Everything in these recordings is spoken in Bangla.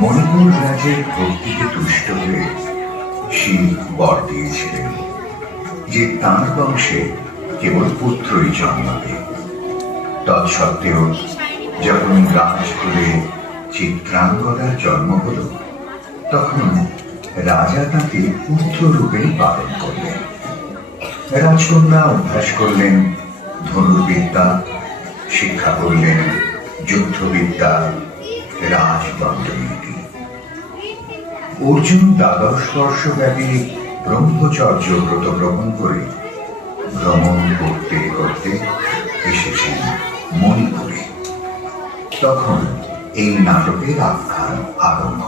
মণিপুর রাজের ভক্তিতে তুষ্ট হয়ে শিব বর দিয়েছিলেন যে তাঁর বংশে কেবল পুত্রই জন্মাবে। তৎসত্ত্বেও যখন রাজকুলে চিত্রাঙ্গদার জন্ম হল, তখন রাজা তাকে পুত্র রূপে পালন করলেন। রাজকন্যা অভ্যাস করলেন ধনুর্বিদ্যা, শিক্ষা করলেন যুদ্ধবিদ্যা, রাজদণ্ডনীতি। অর্জুন দ্বাদশ বর্ষব্যাপী ব্রহ্মচর্য ব্রত গ্রহণ করে ভ্রমণ করতে করতে এসেছেন মণিপুরে। তখন এই নাটকের আখ্যান আরম্ভ।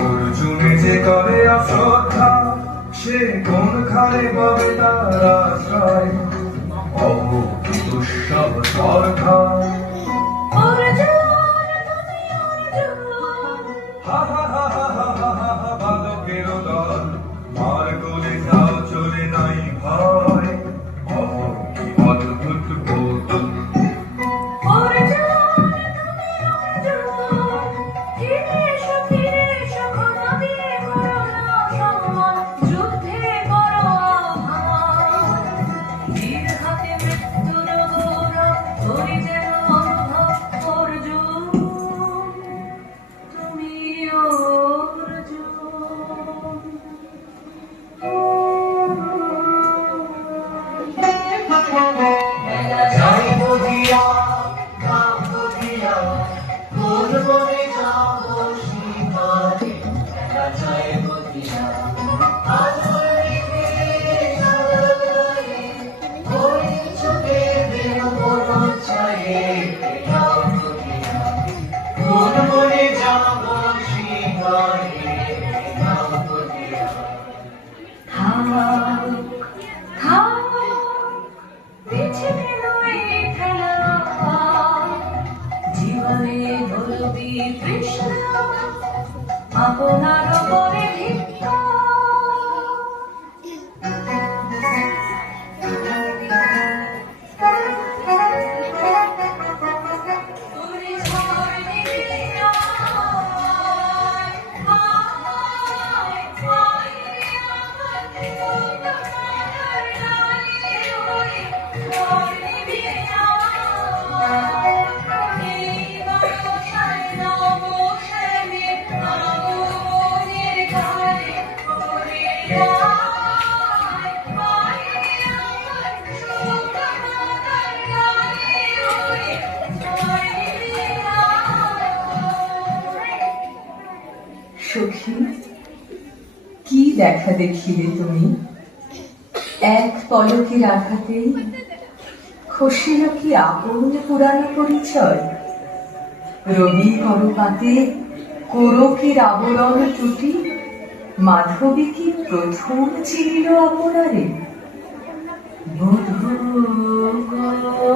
অর্জুনে যে করে অশ্রদ্ধা, সে কোন খালে পাবে তার আশ্রয়। অভক্তি দুঃসাহসর্ধা বালকের দল, মার গোলে যাও চলে নাই ভয়। অভক্তি অদ্ভুত কৌতুক আপনার উপরে ভিক্ষা। Bye. দেখা দেখিলে তুমি, এক পলকের আঘাতেই খসিল কি আপন পুরানো পরিচয়। রবি করপাতে কোরকের আবরণ টুটি, মাধবী কি প্রথম চিনিল আপনারে। বধূ গো,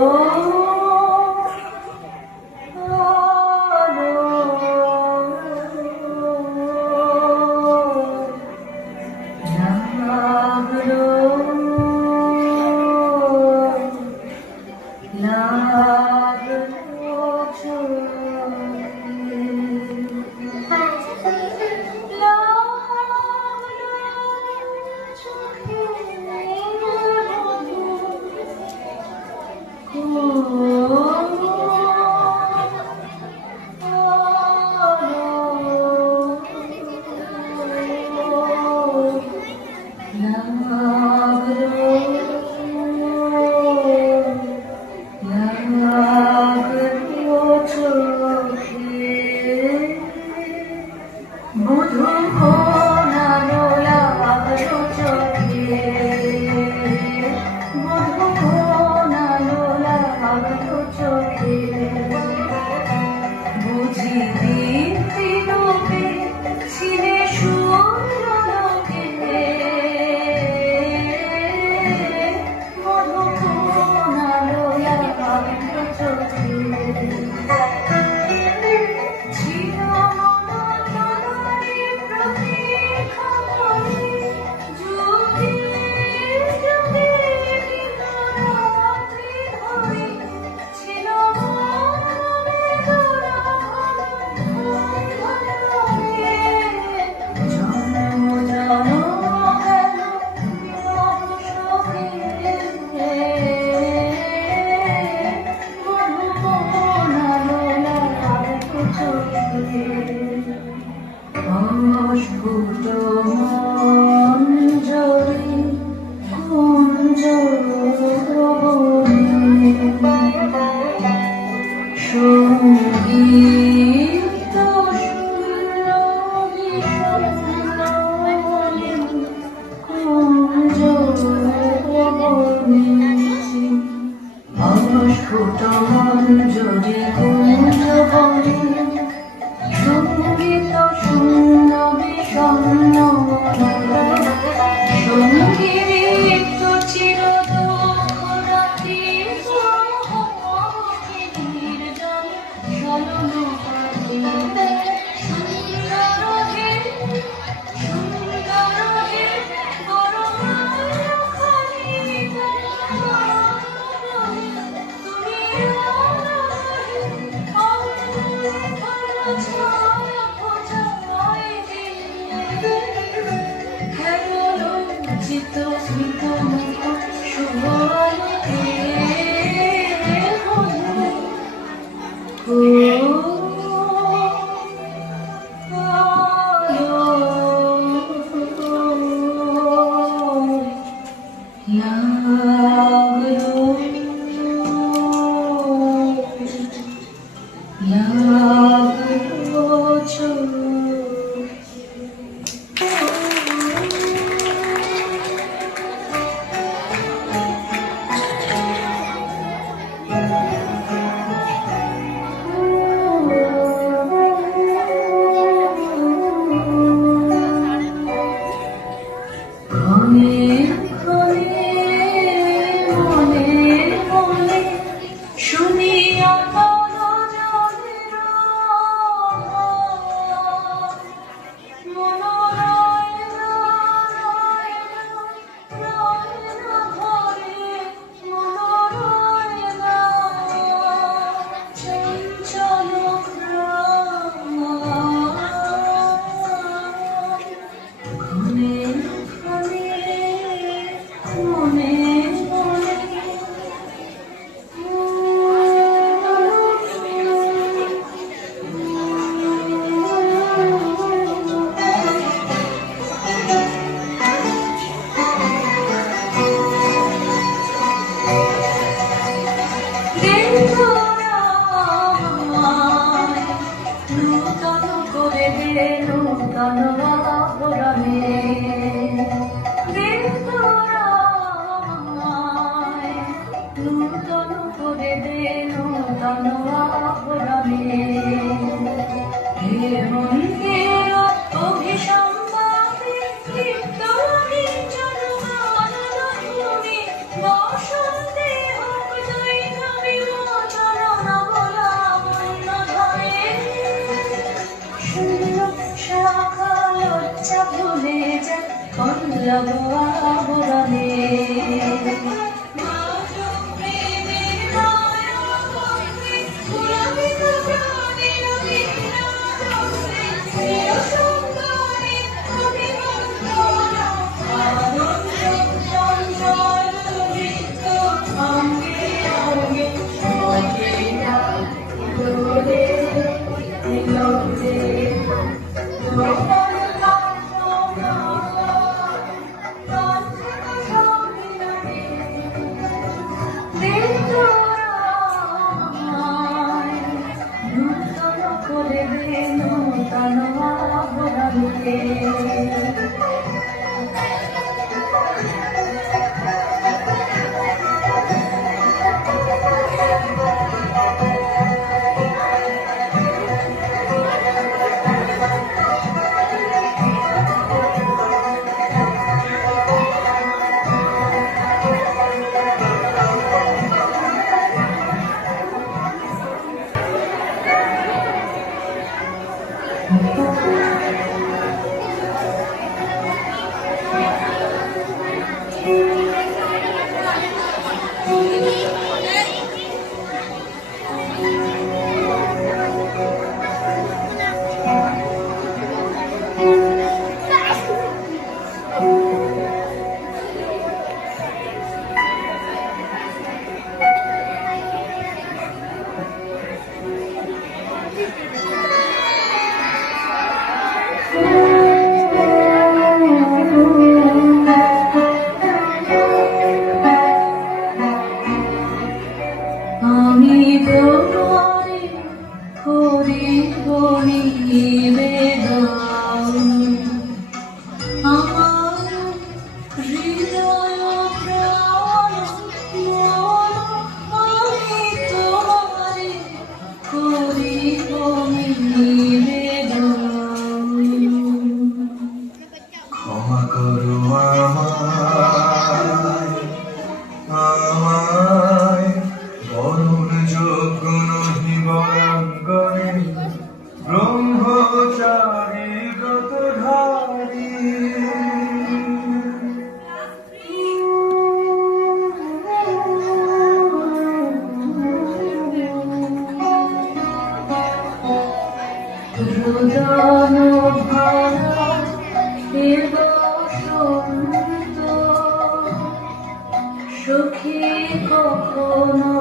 নূতন করে দে নূতন আবরণে করে দে নূতন আভরণে হে মনকে অভিসম্পাদে তৃপ্ত নির্জন মানবভূমি বসন্তে হোক দৈন বিমোচন নবলাবণ্য ধরে শূন্য শাখা লজ্জা ভুলে যা পল্লব আবরণে আমি তোমারে করিব নিবেদন আমার হৃদয় প্রাণ মন আমি তোমারে করিব নিবেদন ক্ষমা করো আমায় বরণ যোগ্য নহি বরাঙ্গনে ব্রহ্মচারী ব্রতধারী রোদন ভরা হে বসন্ত সখী কখনো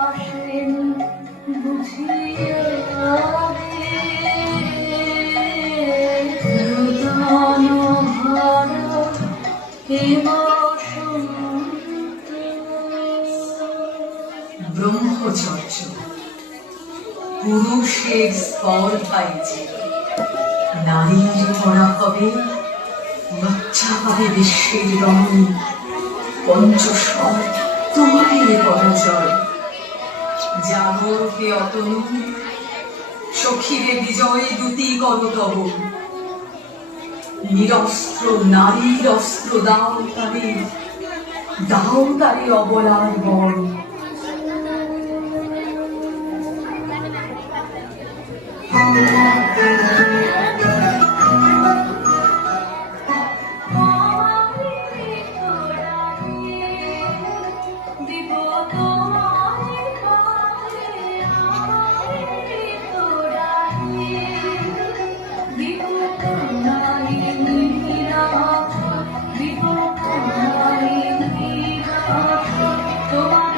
আসেন বুঝিয়া রোদন ভরা হে বসন্ত ব্রহ্মচর্য পুরুষের স্পর্ধায় যে নারীর ধরা হবে, লজ্জা পাবে বিশ্বের রমণী। পঞ্চস্বর তোমাদের পরাজয়, জাগর হে অতনু, সখীরে বিজয় দুতি করতব। নিরস্ত্র নারীর অস্ত্র দাও তারে অবলার বল। তোমার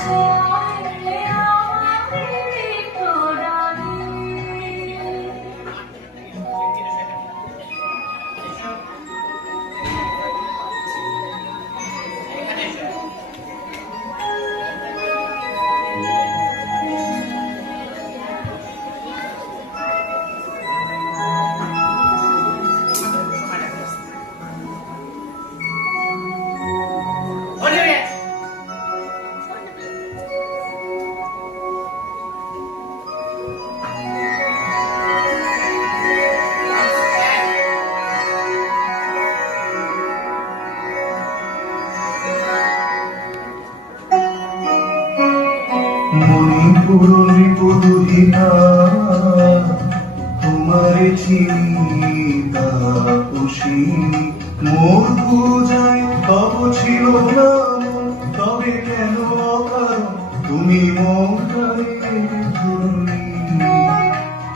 ছয় আমাদের প্রাণী। মণিপুর নিপুদুহিতা তোমার চিনি তাপসী মোর পূজায় তব ছিল না মন, তবে কেন অকারণ তুমি মোর গায়ে ধরুনি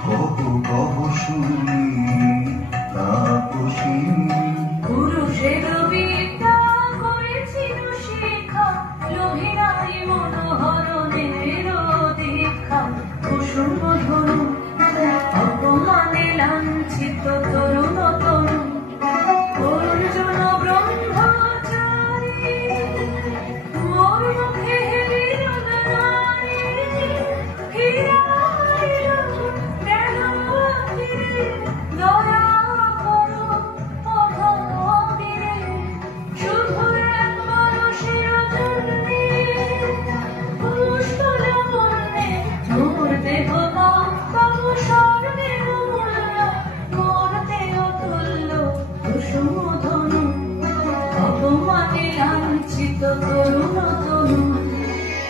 কহ কহ শুনি তাপসী পুরুষের বিদ্যা করেছিল শিক্ষা, লোভে নারী মনোহরণের দীক্ষা। কুসুম ধরু অপমানে লাঞ্ছিত তরুণ তরু, অর্জুন ব্রহ্মচারী মোর মুখে হেরিল নারী। ফিরাইল কেন ফিরে দয়া করো অভাগীরে, শুধু এক মানুষের জন্যে পুষ্প লাবণ্যে মোর দেহ তব স্বর্ণের মূল্য। মোর দেহ তুল্য কুসুম ধনু, অপমানে লাঞ্ছিত তরুণ তনু।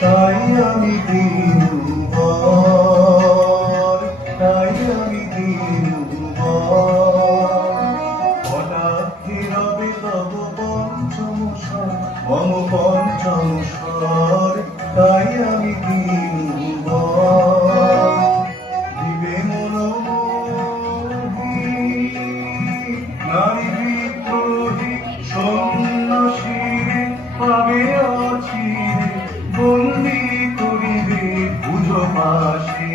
তাই আমি দিনুবার, তাই আমি দিনুবার হঠাৎ রবে তব পঞ্চম স্বর, মম পঞ্চম স্বর। তাই আমি দিনুবার দিবে মনোমোহী নারী বিদ্রোহী সন্ন্যাসীরে পাবে অচিরে বন্দি করিবে ভুজ পাশে,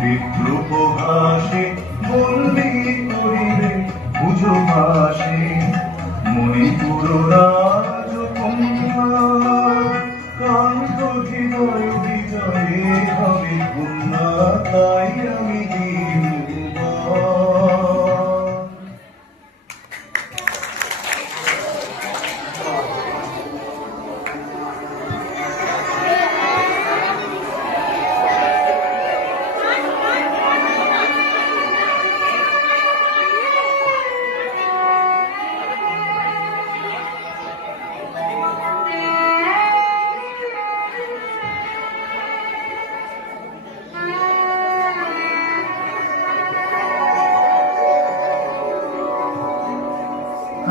বিদ্রুপ ভাসে বন্দি করিবে ভুজ পাশে। মণিপুর রাজকন্যা কান্ত হৃদয় বিজয়ে হবে কন্যা। তাই আমি দিনুবার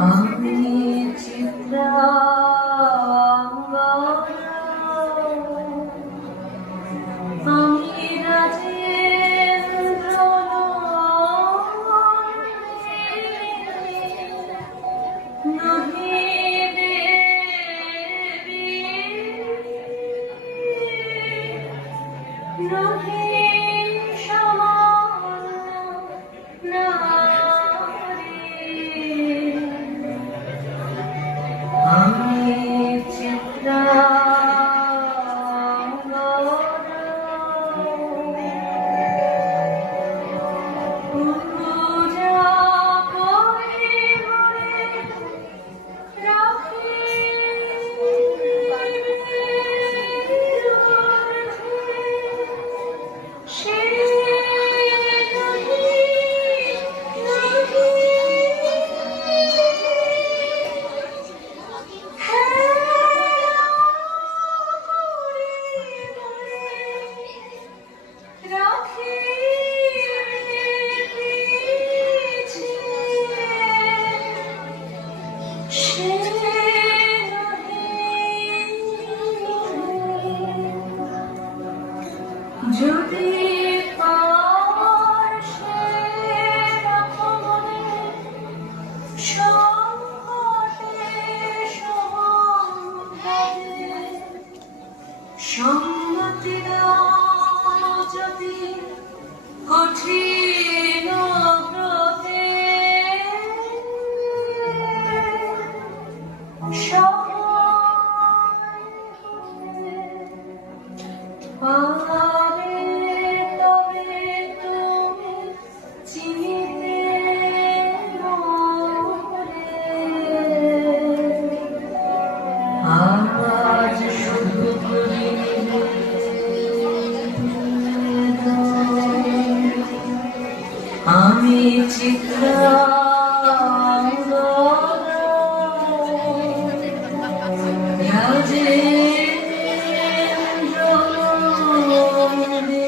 আমি চিত্রাঙ্গনা, আমি রাজেন্দ্র নহি দেবী, নহি সামান্য নারী। আমি চিত্রাঙ্গনা, পূজা করি মনে রাখি সঙ্গতিরা যদি কঠিন ব্রতে পারে তবে তুমি চিনিতে মোরে। আজ শুধু আমি ধন্য ধন্য আমি।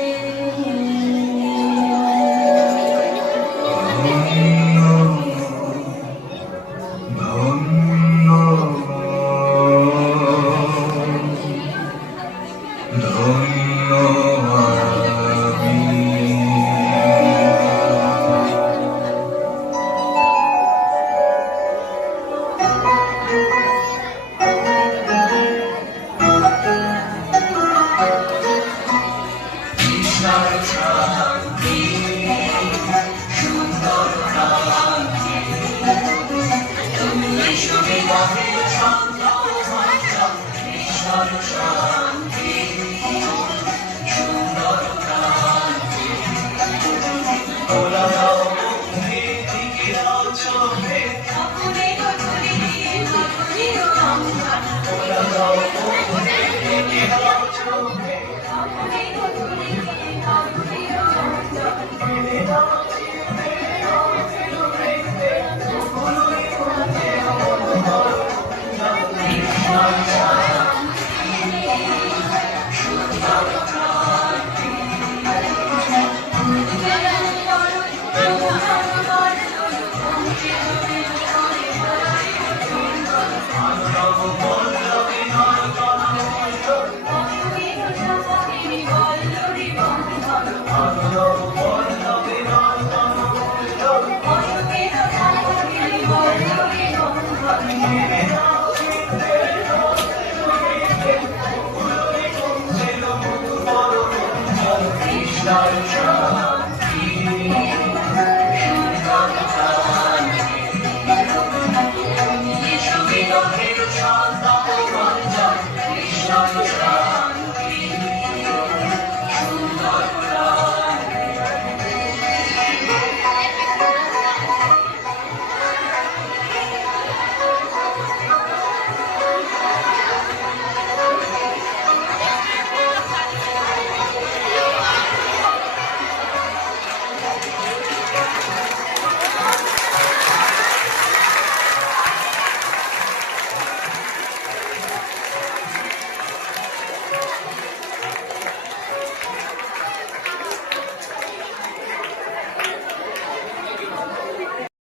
Krishna